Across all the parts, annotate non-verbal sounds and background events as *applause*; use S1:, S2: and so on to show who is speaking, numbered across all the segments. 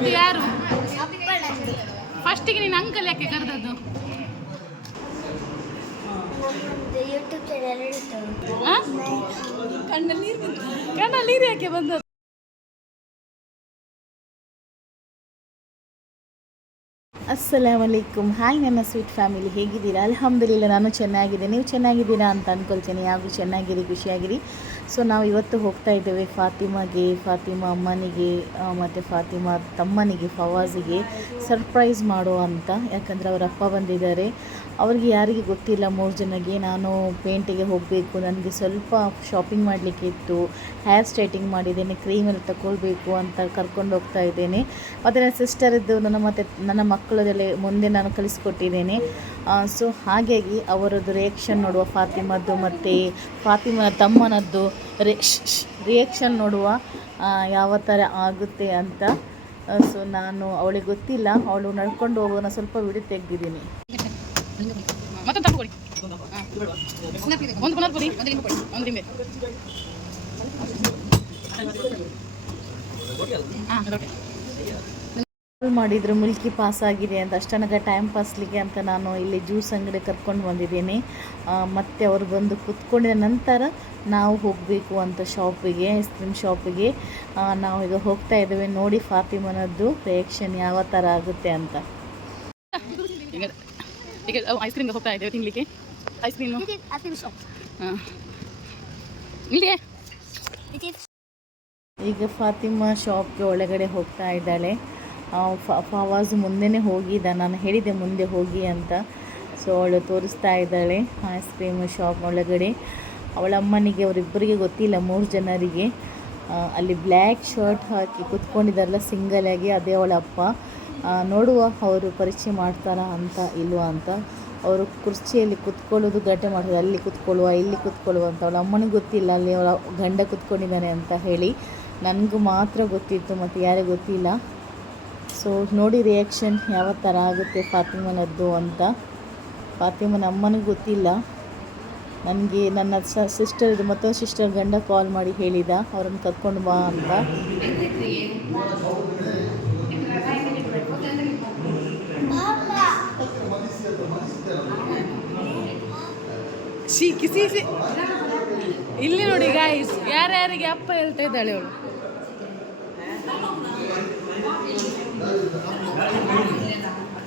S1: ಅದು ಯಾರು? ಫಸ್ಟಿಗೆ ನೀನು ಅಂಕಲ್ ಯಾಕೆ ಕರೆದದ್ದು? ಕಣ್ಣಲ್ಲಿ ಯಾಕೆ ಬಂದದ್ದು?
S2: ಅಸ್ಸಲಾಮ್ ಅಲೈಕುಮ್ ಹಾಯ್ ನನ್ನ ಸ್ವೀಟ್ ಫ್ಯಾಮಿಲಿ ಹೇಗಿದ್ದೀರಾ? ಅಲ್ಹಮ್ದುಲಿಲ್ಲ, ನಾನು ಚೆನ್ನಾಗಿದ್ದೆ ನೀವು ಚೆನ್ನಾಗಿದ್ದೀರಾ ಅಂತ ಅಂದ್ಕೊಳ್ತೀನಿ ಯಾವಾಗಲೂ ಚೆನ್ನಾಗಿರಿ, ಖುಷಿಯಾಗಿರಿ. ಸೊ ನಾವು ಇವತ್ತು ಹೋಗ್ತಾ ಇದ್ದೇವೆ ಫಾತಿಮಾಗೆ, ಫಾತಿಮಾ ಅಮ್ಮನಿಗೆ ಮತ್ತು ಫಾತಿಮಾ ತಮ್ಮನಿಗೆ ಫವಾಜಿಗೆ ಸರ್ಪ್ರೈಸ್ ಮಾಡೋ ಅಂತ. ಯಾಕಂದರೆ ಅವರ ಅಪ್ಪ ಬಂದಿದ್ದಾರೆ. ಅವ್ರಿಗೆ ಯಾರಿಗೆ ಗೊತ್ತಿಲ್ಲ, ಮೂರು ಜನಗೆ ನಾನು ಪೇಂಟಿಗೆ ಹೋಗಬೇಕು, ನನಗೆ ಸ್ವಲ್ಪ ಶಾಪಿಂಗ್ ಮಾಡಲಿಕ್ಕೆ ಇತ್ತು, ಹೇರ್ ಸ್ಟ್ರೈಟಿಂಗ್ ಮಾಡಿದ್ದೇನೆ, ಕ್ರೀಮೆಲ್ಲ ತಗೊಳ್ಬೇಕು ಅಂತ ಕರ್ಕೊಂಡು ಹೋಗ್ತಾ ಇದ್ದೇನೆ. ಮತ್ತು ನನ್ನ ಸಿಸ್ಟರದ್ದು ನನ್ನ ಮತ್ತು ನನ್ನ ಮಕ್ಕಳದೆಲ್ಲ ಮುಂದೆ ನಾನು ಕಲಿಸ್ಕೊಟ್ಟಿದ್ದೇನೆ. ಸೊ ಹಾಗಾಗಿ ಅವರದ್ದು ರಿಯಾಕ್ಷನ್ ನೋಡುವ ಫಾತಿಮದ್ದು ಮತ್ತು ಫಾತಿಮ ತಮ್ಮನದ್ದು ರಿಯಾಕ್ಷನ್ ನೋಡುವ ಯಾವ ಥರ ಆಗುತ್ತೆ ಅಂತ. ಸೊ ನಾನು ಅವಳಿಗೆ ಗೊತ್ತಿಲ್ಲ. ಅವಳು ನಡ್ಕೊಂಡು ಹೋಗೋಣ ಸ್ವಲ್ಪ ವಿಡಿಯೋ ತೆಗೆದಿದ್ದೀನಿ.
S1: ಒಂದು
S2: ಕಾಲ್ ಮಾಡಿದ್ರು ಮುಲ್ಕಿ ಪಾಸ್ ಆಗಿದೆ ಅಂತ ಅಷ್ಟನಕ ಟೈಮ್ ಪಾಸ್ಲಿಗೆ ಅಂತ ನಾನು ಇಲ್ಲಿ ಜ್ಯೂಸ್ ಅಂಗಡಿ ಕರ್ಕೊಂಡು ಬಂದಿದ್ದೀನಿ. ಮತ್ತು ಅವರು ಬಂದು ಕುತ್ಕೊಂಡಿದ ನಂತರ ನಾವು ಹೋಗಬೇಕು ಅಂತ ಶಾಪಿಗೆ ಐಸ್ ಕ್ರೀಮ್ ಶಾಪಿಗೆ ನಾವು ಈಗ ಹೋಗ್ತಾ ಇದ್ದೇವೆ. ನೋಡಿ ಫಾತಿಮನದ್ದು ರಿಯಾಕ್ಷನ್ ಯಾವ ಥರ ಆಗುತ್ತೆ ಅಂತ.
S1: ಈಗ ಈಗ ಐಸ್ ಕ್ರೀಮ್ಗೆ ಹೋಗ್ತಾ ಇದ್ದೇವೆ ತಿನ್ಲಿಕ್ಕೆ. ಐಸ್ ಕ್ರೀಮು ಹಾಂ ಇಲ್ಲಿಯೇ
S2: ಈಗ ಫಾತಿಮಾ ಶಾಪ್ಗೆ ಒಳಗಡೆ ಹೋಗ್ತಾ ಇದ್ದಾಳೆ. ಫವಾಜ್ ಮುಂದೆನೇ ಹೋಗಿದ್ದ. ನಾನು ಹೇಳಿದೆ ಮುಂದೆ ಹೋಗಿ ಅಂತ. ಸೊ ಅವಳು ತೋರಿಸ್ತಾ ಇದ್ದಾಳೆ ಐಸ್ ಕ್ರೀಮ್ ಶಾಪ್ ಒಳಗಡೆ. ಅವಳ ಅಮ್ಮನಿಗೆ, ಅವರಿಬ್ಬರಿಗೆ ಗೊತ್ತಿಲ್ಲ, ಮೂರು ಜನರಿಗೆ. ಅಲ್ಲಿ ಬ್ಲ್ಯಾಕ್ ಶರ್ಟ್ ಹಾಕಿ ಕುತ್ಕೊಂಡಿದ್ದಾರಲ್ಲ ಸಿಂಗಲ್ ಆಗಿ, ಅದೇ ಅವಳ ಅಪ್ಪ. ನೋಡುವ ಅವರು ಪರಿಚಯ ಮಾಡ್ತಾರಾ ಅಂತ, ಇಲ್ವಾ ಅಂತ. ಅವರು ಕುರ್ಚಿಯಲ್ಲಿ ಕುತ್ಕೊಳ್ಳೋದು ಗಟ್ಟೆ ಮಾಡ್ತಾರೆ. ಅಲ್ಲಿ ಕುತ್ಕೊಳ್ಳುವ, ಇಲ್ಲಿ ಕುತ್ಕೊಳ್ಳುವ ಅಂತ. ಅವಳ ಅಮ್ಮನಿಗೆ ಗೊತ್ತಿಲ್ಲ, ಅಲ್ಲಿ ಅವಳ ಗಂಡ ಕುತ್ಕೊಂಡಿದ್ದಾನೆ ಅಂತ ಹೇಳಿ. ನನಗೂ ಮಾತ್ರ ಗೊತ್ತಿತ್ತು, ಮತ್ತು ಯಾರಿಗೂ ಗೊತ್ತಿಲ್ಲ. ಸೊ ನೋಡಿ ರಿಯಾಕ್ಷನ್ ಯಾವ ಥರ ಆಗುತ್ತೆ ಫಾತಿಮನದ್ದು ಅಂತ. ಫಾತಿಮನ ಅಮ್ಮನಿಗೆ ಗೊತ್ತಿಲ್ಲ. ನನಗೆ ನನ್ನ ಸ ಸಿಸ್ಟರ್ ಇದು ಮತ್ತೊಂದು ಸಿಸ್ಟರ್ ಗಂಡ ಕಾಲ್ ಮಾಡಿ ಹೇಳಿದ. ಅವ್ರನ್ನ ಕರ್ಕೊಂಡು ಬಾ ಅಂತ.
S1: ಇಲ್ಲಿ ನೋಡಿ ಗಾಯ್ಸ್ ಯಾರ್ಯಾರಿಗೆ ಅಪ್ಪ ಹೇಳ್ತಾ ಇದ್ದಾಳೆ ಅವಳು?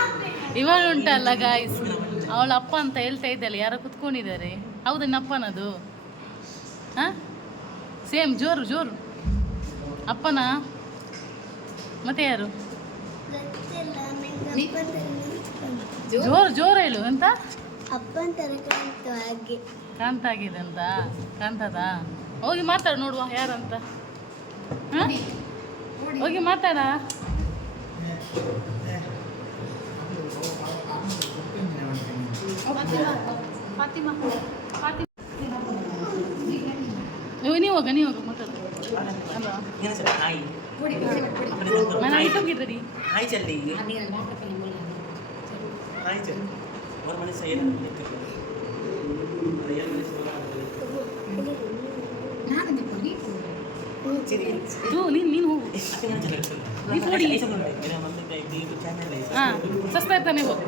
S1: ಇವಳು ಉಂಟಲ್ಲ ಗಾಯ್ಸ್ ಅವಳ ಅಪ್ಪ ಅಂತ ಹೇಳ್ತಾ ಇದ್ದಲ್ಲ ಯಾರೋ ಕುತ್ಕೊಂಡಿದ್ದಾರೆ. ಹೌದು ಅಪ್ಪನದು ಹಾಂ? ಸೇಮ್, ಜೋರು ಜೋರು. ಅಪ್ಪನ? ಮತ್ತೆ ಯಾರು? ಜೋರು ಜೋರು ಹೇಳು.
S3: ತರ ಕಾಣ್ತು
S1: ಆಗಿದೆ ಅಂತ. ಕಾಂತದ? ಹೋಗಿ ಮಾತಾಡು, ನೋಡುವ ಯಾರಂತ? ಹೋಗಿ ಮಾತಾಡ. ನೀವು ಹೋಗ ನೀವು ಹೋಗ. ನೀನು ನೀನು ಹೋಗು ಹಾಂ ಸಸ್ತಾ ಇರ್ತಾನೆ ಹೋಗು.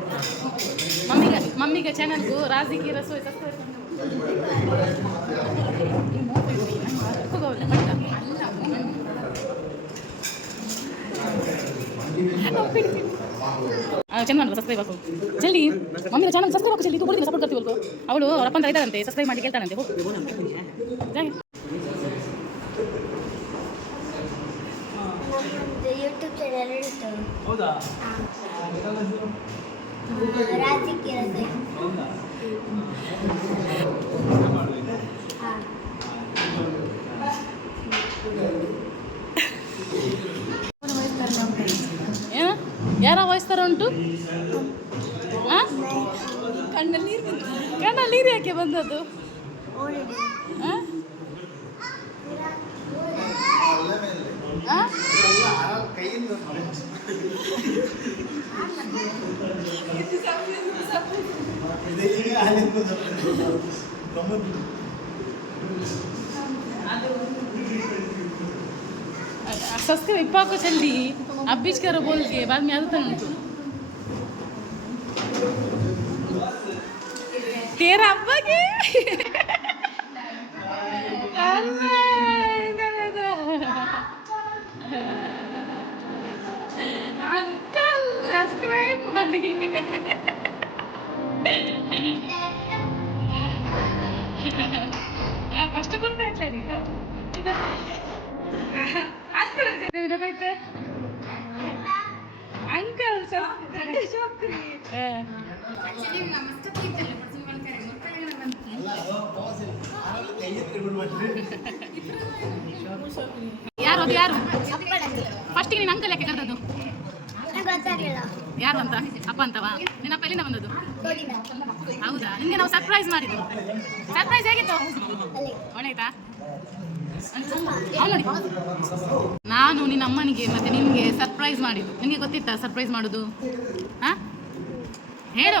S1: ಈಗ ಚಾನಲ್ಗೂ ರಾಜಕೀಯ ರಸೋಯ್ ಚೆನ್ನಾಗಿ ಸಬ್ಸ್ಕ್ರೈಬ್ ಹಾಕು. ಜಲ್ದಿ ಮಮ್ಮಿನ ಚಾನಲ್ ಸಬ್ಸ್ಕ್ರೈಬ್ ಹಾಕು ಜಲ್ದಿ. ತೂ ಸಪೋರ್ಟ್ ಕೊಡ್ತೀವಲ್ಕು? ಅವಳು ಅವ್ರ ಅಪ್ಪಂತ ಇದ್ದಾರಂತೆ ಸಬ್ಸ್ಕ್ರೈಬ್ ಮಾಡಿ ಕೇಳ್ತಾನಂತೆ ಹೋಗಿ.
S3: ಯೂಟ್ಯೂಬ್ ಚಾನಲ್
S4: ಹೌದಾ?
S1: ಯಾರ ವಾಯ್ಸ್ತಾರ ಉಂಟು?
S3: ಕಣ್ಣಲ್ಲಿ
S1: ಕಣ್ಣಲ್ಲಿ ನೀರು ಯಾಕೆ ಬಂದದ್ದು ಕೈಯಿಂದ? *laughs* सब्सक्राइब इप्पा को जल्दी अब बीच करो बोल के बाद में आता उनको तेरा अब्बा के अंकल सब्सक्राइब ಮಾಡಿ ಯಾರು? ಅದು ಯಾರು ಫಸ್ಟಿಗೆ ನೀನು ಅಂಕಲ್ ಯಾಕೆ ಕರೆದದ್ದು? ಯಾರು ಅಂತ ಅಪ್ಪ ಅಂತವಾ? ನಿನ್ನ ಅಪ್ಪ ಎಲ್ಲಿಂದ ಬಂದದ್ದು? ಹೌದಾ? ನಿಮಗೆ ನಾವು ಸರ್ಪ್ರೈಸ್ ಮಾಡಿದ್ದು. ಸರ್ಪ್ರೈಸ್ ಹೇಗಿತ್ತು? ಒಳ್ಳೆಯ್ತಾ ನೋಡಿ. ನಾನು ನಿನ್ನ ಅಮ್ಮನಿಗೆ ಮತ್ತೆ ನಿಮಗೆ ಸರ್ಪ್ರೈಸ್ ಮಾಡಿದ್ದು. ನಿಮಗೆ ಗೊತ್ತಿತ್ತಾ ಸರ್ಪ್ರೈಸ್ ಮಾಡೋದು? ಹಾ? ಹೇಳು.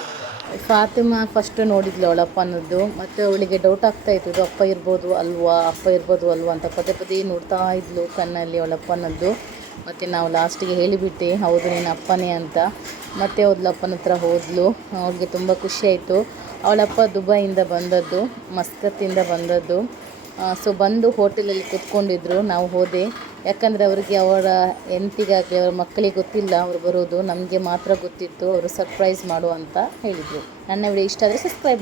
S2: ಫಾತಿಮಾ ಫಸ್ಟ್ ನೋಡಿದ್ಲು ಅವಳ ಅಪ್ಪನದ್ದು, ಮತ್ತು ಅವಳಿಗೆ ಡೌಟ್ ಆಗ್ತಾ ಇತ್ತು ಅಪ್ಪ ಇರ್ಬೋದು ಅಲ್ವಾ, ಅಪ್ಪ ಇರ್ಬೋದು ಅಲ್ವಾ ಅಂತ ಪದೇ ಪದೇ ನೋಡ್ತಾ ಇದ್ಲು ಕಣ್ಣಲ್ಲಿ ಅವಳ ಅಪ್ಪನದ್ದು. ಮತ್ತು ನಾವು ಲಾಸ್ಟಿಗೆ ಹೇಳಿಬಿಟ್ಟೆ, ಹೌದು ನಿನ್ನ ಅಪ್ಪನೇ ಅಂತ. ಮತ್ತೆ ಅವ್ಳ ಅಪ್ಪನ ಹತ್ರ ಹೋದ್ಲು, ಅವಳಿಗೆ ತುಂಬ ಖುಷಿ ಆಯಿತು. ಅವಳಪ್ಪ ದುಬೈಯಿಂದ ಬಂದದ್ದು, ಮಸ್ಕತ್ತಿಂದ ಬಂದದ್ದು. ಸೊ ಬಂದು ಹೋಟೆಲಲ್ಲಿ ಕೂತ್ಕೊಂಡಿದ್ರು, ನಾವು ಹೋದೆ. ಯಾಕಂದರೆ ಅವರಿಗೆ ಅವರ ಹೆಂಡತಿಗಾಗಲಿ ಅವರ ಮಕ್ಕಳಿಗೆ ಗೊತ್ತಿಲ್ಲ, ಅವರು ಬರೋದು. ನಮಗೆ ಮಾತ್ರ ಗೊತ್ತಿತ್ತು, ಅವರು ಸರ್ಪ್ರೈಸ್ ಮಾಡು ಅಂತ ಹೇಳಿದರು. ನನ್ನ ವಿಡಿಯೋ ಇಷ್ಟ ಆದರೆ ಸಬ್ಸ್ಕ್ರೈಬ್